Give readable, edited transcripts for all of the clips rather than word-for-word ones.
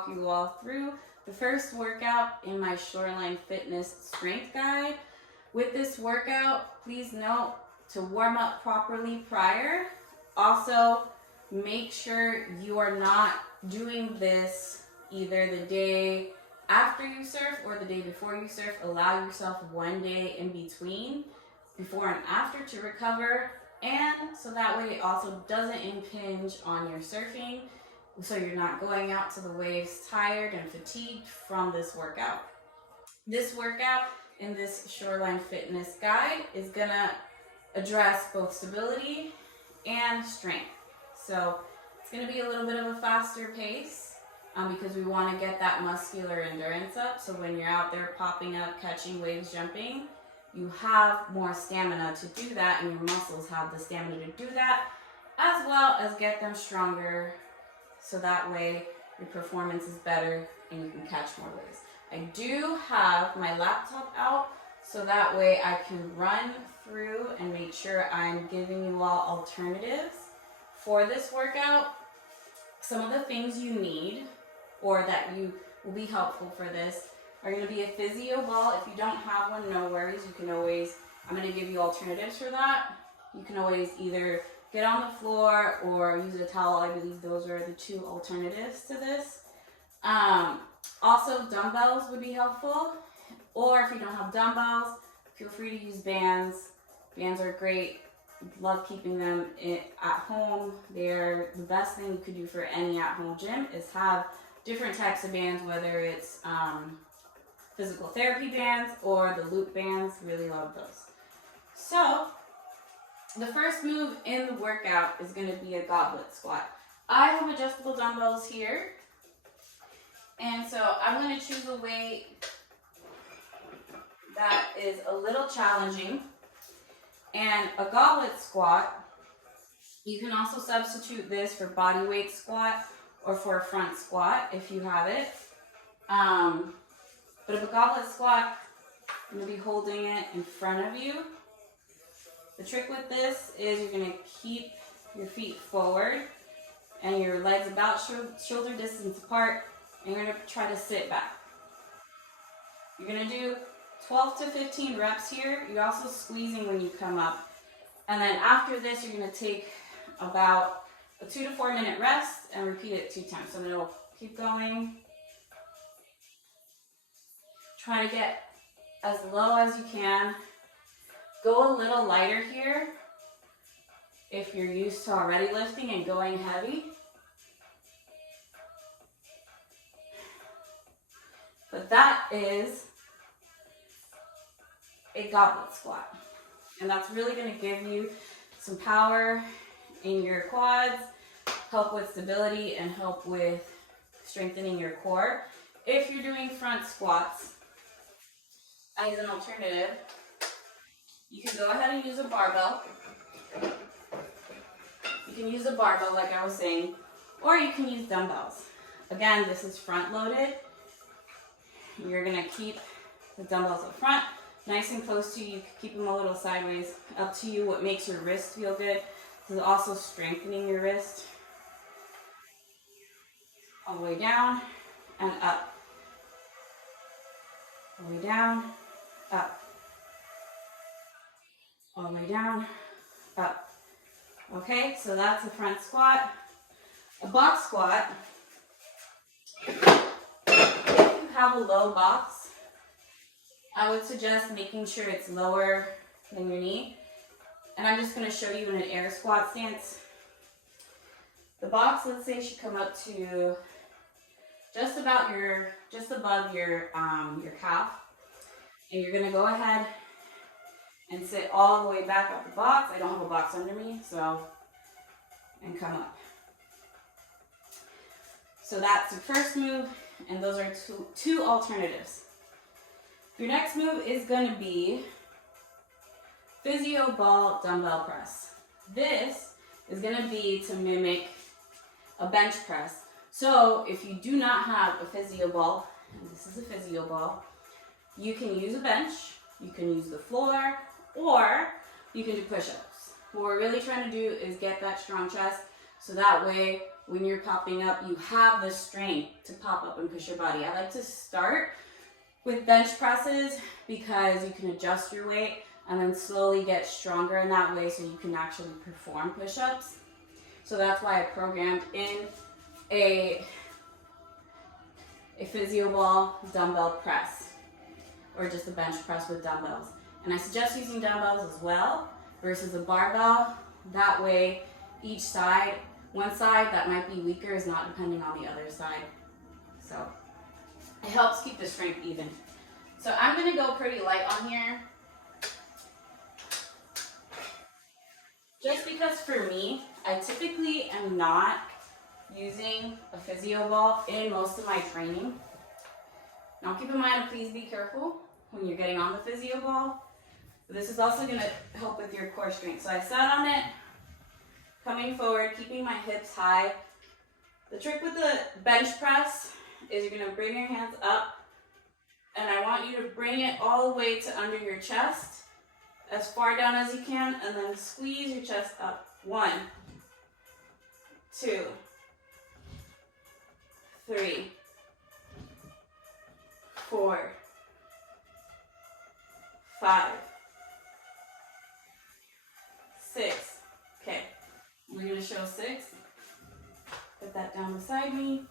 walk you all through the first workout in my Shoreline Fitness Strength Guide. With this workout, please note to warm up properly prior. Also, make sure you are not doing this either the day after you surf or the day before you surf. Allow yourself one day in between, before and after, to recover, and so that way it also doesn't impinge on your surfing, so you're not going out to the waves tired and fatigued from this workout. This workout in this Shoreline Fitness Guide is gonna address both stability and strength. So it's gonna be a little bit of a faster pace because we wanna get that muscular endurance up, so when you're out there popping up, catching waves, jumping, you have more stamina to do that, and your muscles have the stamina to do that, as well as get them stronger, so that way your performance is better and you can catch more waves. I do have my laptop out, so that way I can run through and make sure I'm giving you all alternatives for this workout. Some of the things you need, or that you will be helpful for this, are going to be a Physio ball. If you don't have one, no worries. You can always, I'm going to give you alternatives for that. You can always either get on the floor or use a towel. I believe those are the two alternatives to this. Also, dumbbells would be helpful. Or if you don't have dumbbells, feel free to use bands. Bands are great. Love keeping them at home. They're the best thing you could do for any at-home gym, is have different types of bands, whether it's physical therapy bands or the loop bands. Really love those. So the first move in the workout is going to be a goblet squat. I have adjustable dumbbells here, and so I'm going to choose a weight that is a little challenging. And a goblet squat, you can also substitute this for body weight squat or for a front squat if you have it. But if a goblet squat, I'm going to be holding it in front of you. The trick with this is you're going to keep your feet forward and your legs about shoulder distance apart, and you're going to try to sit back. You're going to do 12 to 15 reps here. You're also squeezing when you come up. And then after this, you're going to take about a 2 to 4 minute rest and repeat it 2 times. So I'm going to keep going. Try to get as low as you can. Go a little lighter here if you're used to already lifting and going heavy. But that is a goblet squat, and that's really going to give you some power in your quads, help with stability, and help with strengthening your core. If you're doing front squats, as an alternative, you can go ahead and use a barbell. You can use a barbell like I was saying, or you can use dumbbells. Again, this is front loaded. You're going to keep the dumbbells up front, nice and close to you. You can keep them a little sideways, up to you what makes your wrist feel good. This is also strengthening your wrist. All the way down and up. All the way down, up. All the way down, up. Okay, so that's a front squat. A box squat, if you have a low box, I would suggest making sure it's lower than your knee. And I'm just going to show you in an air squat stance. The box, let's say, should come up to just above your calf. And you're going to go ahead and sit all the way back up the box. I don't have a box under me, and come up. So that's your first move, and those are two alternatives. Your next move is going to be Physio ball dumbbell press. This is going to be to mimic a bench press. So if you do not have a Physio ball, and this is a Physio ball, you can use a bench, you can use the floor, or you can do push-ups. What we're really trying to do is get that strong chest, so that way when you're popping up, you have the strength to pop up and push your body. I like to start with bench presses because you can adjust your weight and then slowly get stronger in that way so you can actually perform push-ups. So that's why I programmed in a physio ball dumbbell press, or just a bench press with dumbbells. And I suggest using dumbbells as well versus a barbell. That way each side, one side that might be weaker is not depending on the other side. So it helps keep the strength even. So I'm gonna go pretty light on here. Just because for me, I typically am not using a physio ball in most of my training. Now keep in mind, please be careful when you're getting on the physio ball. This is also gonna help with your core strength. So I sat on it, coming forward, keeping my hips high. The trick with the bench press is you're gonna bring your hands up, and I want you to bring it all the way to under your chest, as far down as you can, and then squeeze your chest up. 1, 2, 3, 4, 5, 6. Okay, we're gonna show 6. Put that down beside me.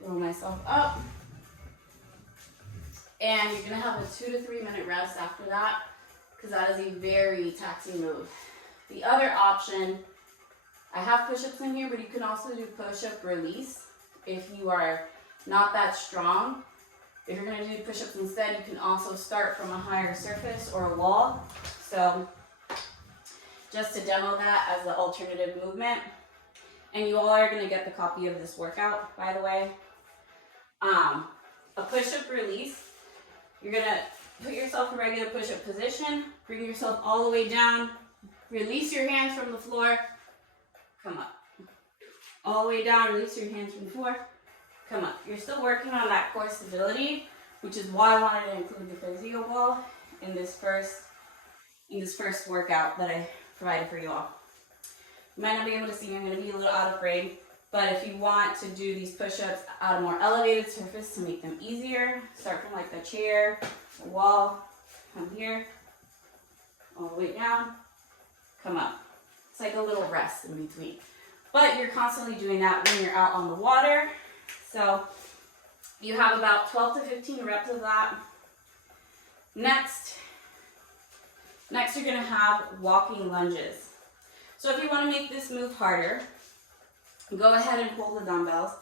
Roll myself up. And you're gonna have a 2 to 3 minute rest after that, because that is a very taxing move. The other option, I have push-ups in here, but you can also do push-up release if you are not that strong. If you're gonna do push-ups instead, you can also start from a higher surface or a wall. So just to demo that as the alternative movement. And you all are gonna get the copy of this workout, by the way. A push-up release, you're gonna put yourself in a regular push-up position, bring yourself all the way down, release your hands from the floor, come up. All the way down, release your hands from the floor, come up. You're still working on that core stability, which is why I wanted to include the physio ball in this first workout that I provided for you all. You might not be able to see me, I'm gonna be a little out of frame, but if you want to do these push-ups at a more elevated surface to make them easier, start from like the chair, the wall, come here, all the way down, come up. It's like a little rest in between. But you're constantly doing that when you're out on the water. So you have about 12 to 15 reps of that. Next you're gonna have walking lunges. So if you wanna make this move harder, go ahead and pull the dumbbells.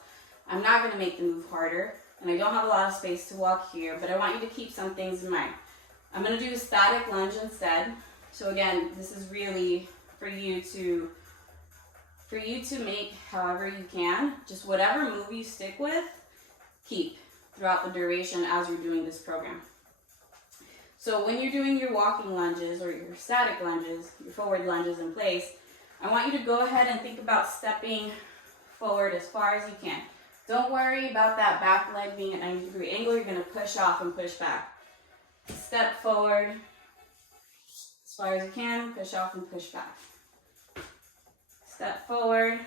I'm not gonna make the move harder, and I don't have a lot of space to walk here, but I want you to keep some things in mind. I'm gonna do a static lunge instead. So again, this is really for you to make however you can. Just whatever move you stick with, keep throughout the duration as you're doing this program. So when you're doing your walking lunges or your static lunges, your forward lunges in place, I want you to go ahead and think about stepping forward as far as you can. Don't worry about that back leg being at 90-degree angle. You're gonna push off and push back. Step forward as far as you can, push off and push back. Step forward,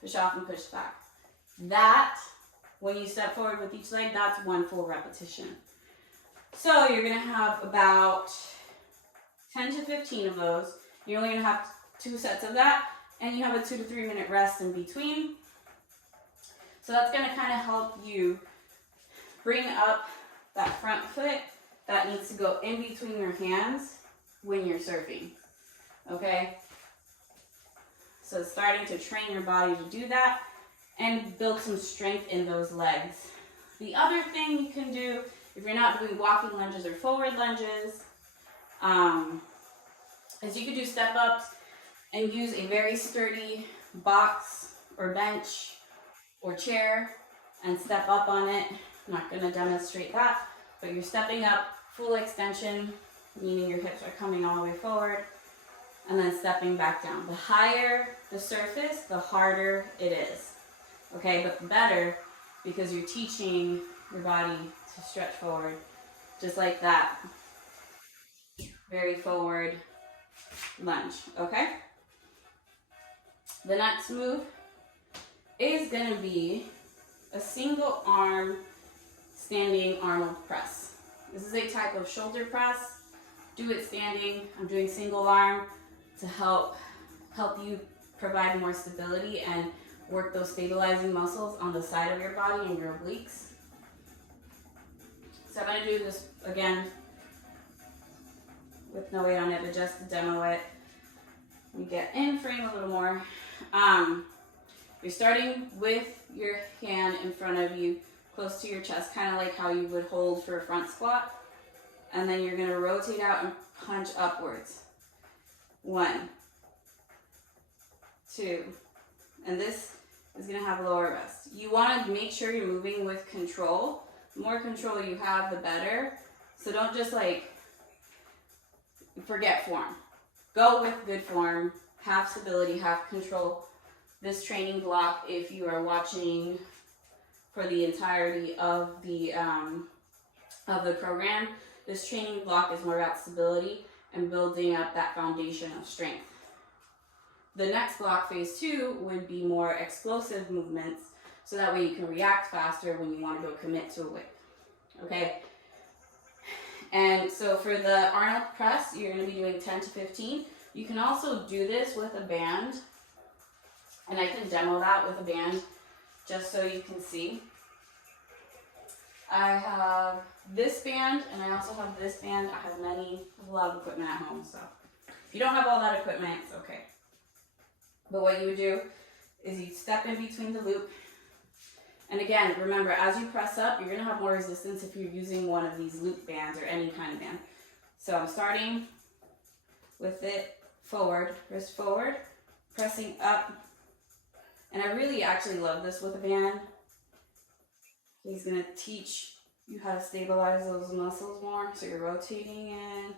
push off and push back. That, when you step forward with each leg, that's 1 full repetition. So you're gonna have about 10 to 15 of those. You're only gonna have 2 sets of that, and you have a 2 to 3 minute rest in between. So that's gonna kind of help you bring up that front foot that needs to go in between your hands when you're surfing, okay? So starting to train your body to do that and build some strength in those legs. The other thing you can do, if you're not doing walking lunges or forward lunges, is you could do step ups and use a very sturdy box or bench or chair and step up on it. I'm not gonna demonstrate that, but you're stepping up, full extension, meaning your hips are coming all the way forward, and then stepping back down. The higher the surface, the harder it is, okay? But the better, because you're teaching your body to stretch forward, just like that. Very forward lunge, okay? The next move is gonna be a single arm standing Arnold press. This is a type of shoulder press. Do it standing. I'm doing single arm to help you provide more stability and work those stabilizing muscles on the side of your body and your obliques. So I'm going to do this again with no weight on it, but just to demo it. Let me get in frame a little more. You're starting with your hand in front of you, close to your chest, kind of like how you would hold for a front squat. And then you're going to rotate out and punch upwards. 1, 2, and this is going to have lower rest. You want to make sure you're moving with control. The more control you have, the better. So don't just like forget form. Go with good form, have stability, have control. This training block, if you are watching for the entirety of the program, this training block is more about stability and building up that foundation of strength. The next block, phase 2, would be more explosive movements, so that way you can react faster when you want to go commit to a whip. Okay? And so for the Arnold press, you're going to be doing 10 to 15. You can also do this with a band, and I can demo that with a band just so you can see. I have this band, and I also have this band. I have a lot of equipment at home, so if you don't have all that equipment, it's okay. But what you would do is you step in between the loop. And again, remember, as you press up, you're going to have more resistance if you're using one of these loop bands or any kind of band. So I'm starting with it forward, wrist forward, pressing up. And I really actually love this with a band. He's going to teach you how to stabilize those muscles more. So you're rotating in,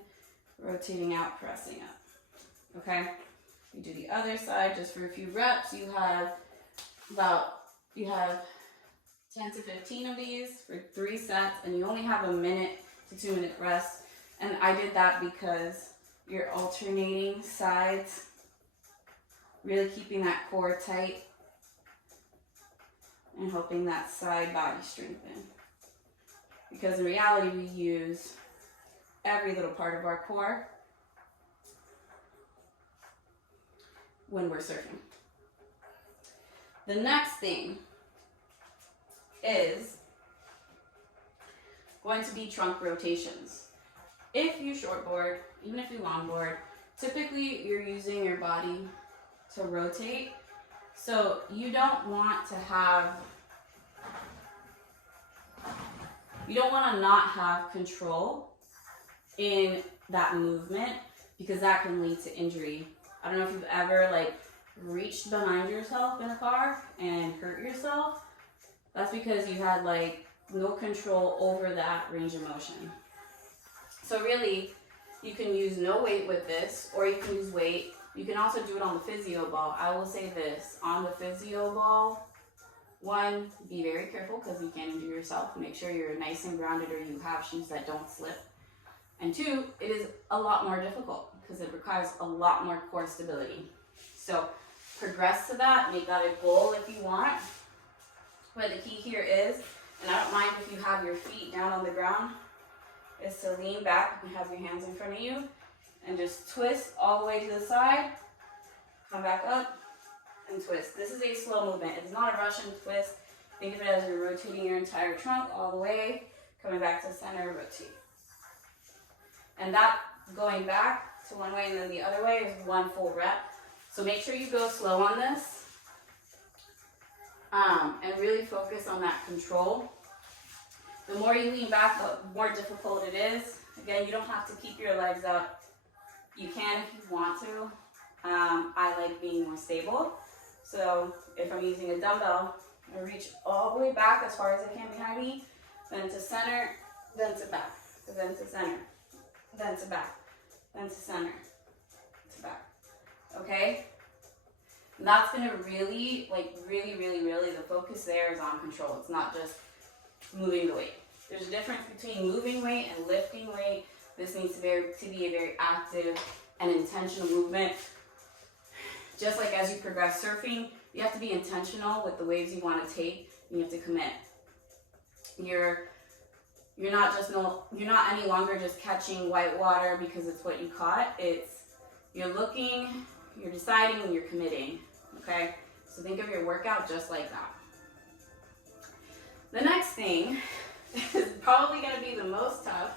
rotating out, pressing up. Okay? You do the other side just for a few reps. You have 10 to 15 of these for 3 sets, and you only have a 1 to 2 minute rest. And I did that because you're alternating sides, really keeping that core tight and helping that side body strengthen. Because in reality, we use every little part of our core when we're surfing. The next thing is going to be trunk rotations. If you shortboard, even if you longboard, typically you're using your body to rotate. So you don't want to not have control in that movement, because that can lead to injury. I don't know if you've ever reached behind yourself in a car and hurt yourself. That's because you had no control over that range of motion. So really, you can use no weight with this, or you can use weight. You can also do it on the Physio ball. I will say this, on the Physio ball, 1, be very careful because you can injure yourself. Make sure you're nice and grounded, or you have shoes that don't slip. And 2, it is a lot more difficult because it requires a lot more core stability. So progress to that, make that a goal if you want. But the key here is, and I don't mind if you have your feet down on the ground, is to lean back. You can have your hands in front of you and just twist all the way to the side, come back up and twist. This is a slow movement. It's not a Russian twist. Think of it as you're rotating your entire trunk all the way, coming back to the center, rotate. And that going back to one way and then the other way is 1 full rep. So make sure you go slow on this. And really focus on that control. The more you lean back, the more difficult it is. Again, you don't have to keep your legs up. You can if you want to. I like being more stable. So if I'm using a dumbbell, I reach all the way back as far as I can behind me, then to center, then to back, then to center, then to back, then to center, to back. Okay? And that's going to really, really, the focus there is on control. It's not just moving the weight. There's a difference between moving weight and lifting weight. This needs to be a very active and intentional movement. Just like as you progress surfing, You have to be intentional with the waves you want to take, and you have to commit. You're not any longer just catching white water because it's what you caught. You're looking, you're deciding, and you're committing. Okay? So think of your workout just like that. The next thing is probably going to be the most tough,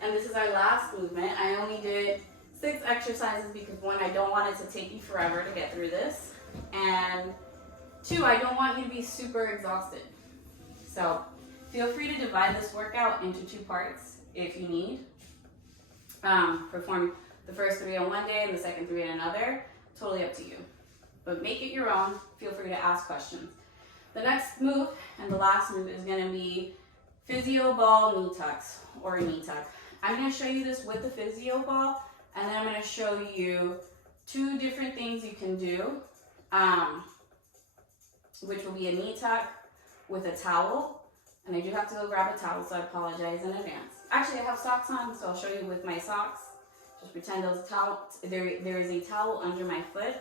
and this is our last movement. I only did 6 exercises because 1, I don't want it to take you forever to get through this, and 2, I don't want you to be super exhausted. So feel free to divide this workout into 2 parts if you need. Perform the first 3 on one day and the second 3 on another. Totally up to you. But make it your own. Feel free to ask questions. The next move and the last move is going to be Physio ball knee tucks or knee tuck. I'm going to show you this with the Physio ball, and then I'm going to show you 2 different things you can do, which will be a knee tuck with a towel. And I do have to go grab a towel, so I apologize in advance. Actually, I have socks on, so I'll show you with my socks. Just pretend there is a towel under my foot.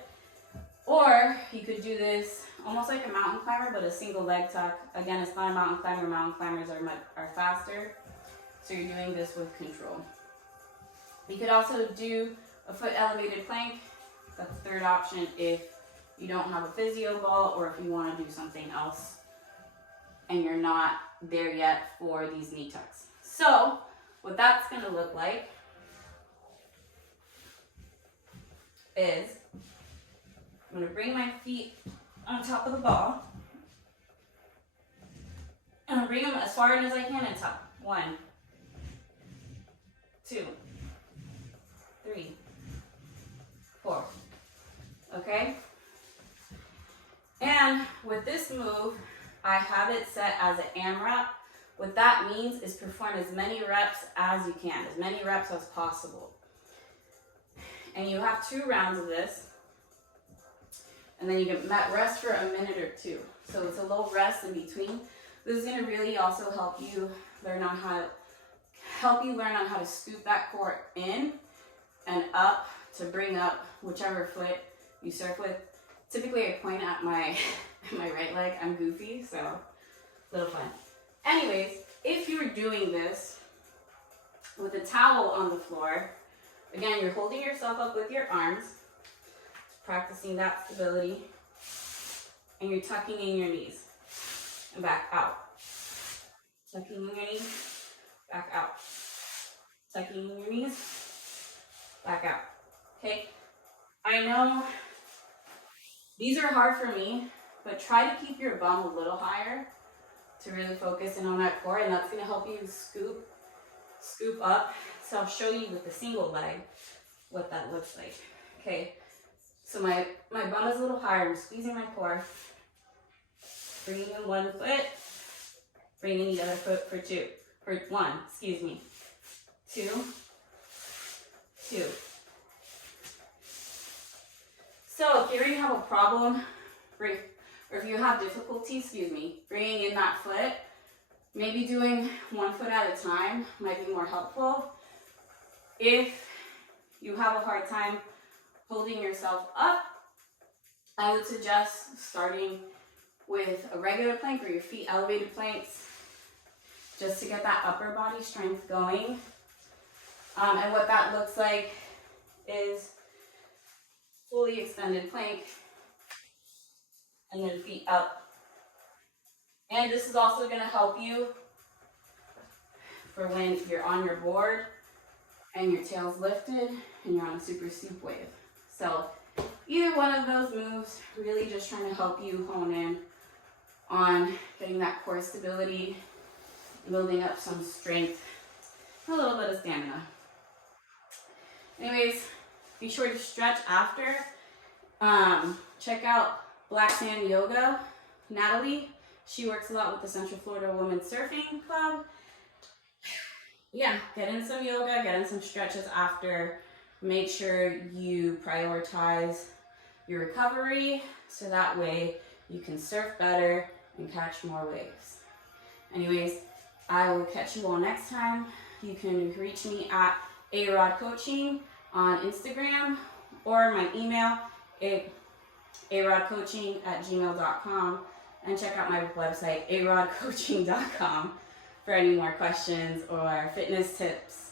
Or you could do this almost like a mountain climber, but a single leg tuck. Again, it's not a mountain climber. Mountain climbers are faster. So you're doing this with control. You could also do a foot elevated plank. That's the third option if you don't have a Physio ball or if you want to do something else and you're not there yet for these knee tucks. So what that's going to look like is I'm going to bring my feet on top of the ball. I'm going to bring them as far in as I can and tuck. 1, 2, 3, 4. Okay? And with this move, I have it set as an AMRAP. What that means is perform as many reps as you can, as many reps as possible. And you have 2 rounds of this. And then you can rest for a minute or 2. So it's a little rest in between. This is going to really also help you learn on how to scoop that core in and up to bring up whichever foot you surf with. Typically, I point at my right leg. I'm goofy, so a little fun. Anyways, if you're doing this with a towel on the floor, again, you're holding yourself up with your arms, practicing that stability, and you're tucking in your knees and back out. Tucking in your knees, back out. Tucking in your knees, back out. Okay, I know these are hard for me, but try to keep your bum a little higher to really focus in on that core, and that's going to help you scoop up. So I'll show you with the single leg what that looks like. Okay, so my bum is a little higher. I'm squeezing my core, bringing in 1 foot, bringing in the other foot for 1, excuse me. 2, 2. So if you already have a problem, or if you have difficulty, bringing in that foot, maybe doing 1 foot at a time might be more helpful. If you have a hard time holding yourself up, I would suggest starting with a regular plank or your feet elevated planks just to get that upper body strength going. And what that looks like is fully extended plank and then feet up. And this is also going to help you for when you're on your board and your tail's lifted and you're on a super steep wave. So either one of those moves, really just trying to help you hone in on getting that core stability, building up some strength, and a little bit of stamina. Anyways, be sure to stretch after. Check out Black Sand Yoga, Natalie. She works a lot with the Central Florida Women's Surfing Club. Yeah, get in some yoga, get in some stretches after. Make sure you prioritize your recovery so that way you can surf better and catch more waves. Anyways, I will catch you all next time. You can reach me at AROD Coaching on Instagram or my email. arodcoaching@gmail.com, and check out my website, arodcoaching.com, for any more questions or fitness tips.